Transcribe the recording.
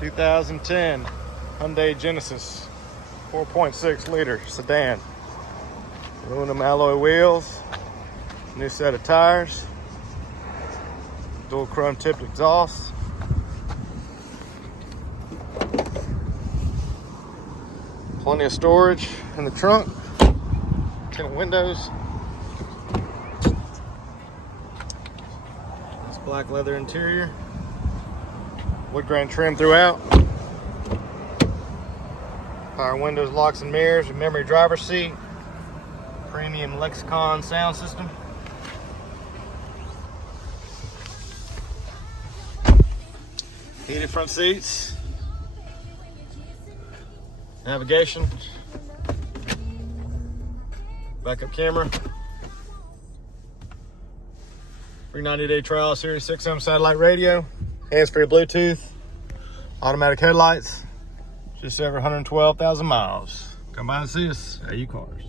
2010 Hyundai Genesis 4.6 liter sedan. Aluminum alloy wheels, new set of tires, dual chrome tipped exhaust. Plenty of storage in the trunk, tinted windows. This black leather interior, wood grain trim throughout. Power windows, locks and mirrors, a memory driver's seat, premium Lexicon sound system. Heated front seats, navigation, backup camera, free 90-day trial, Series 6M satellite radio, hands-free Bluetooth, automatic headlights, just over 112,000 miles. Come by and see us at U Cars.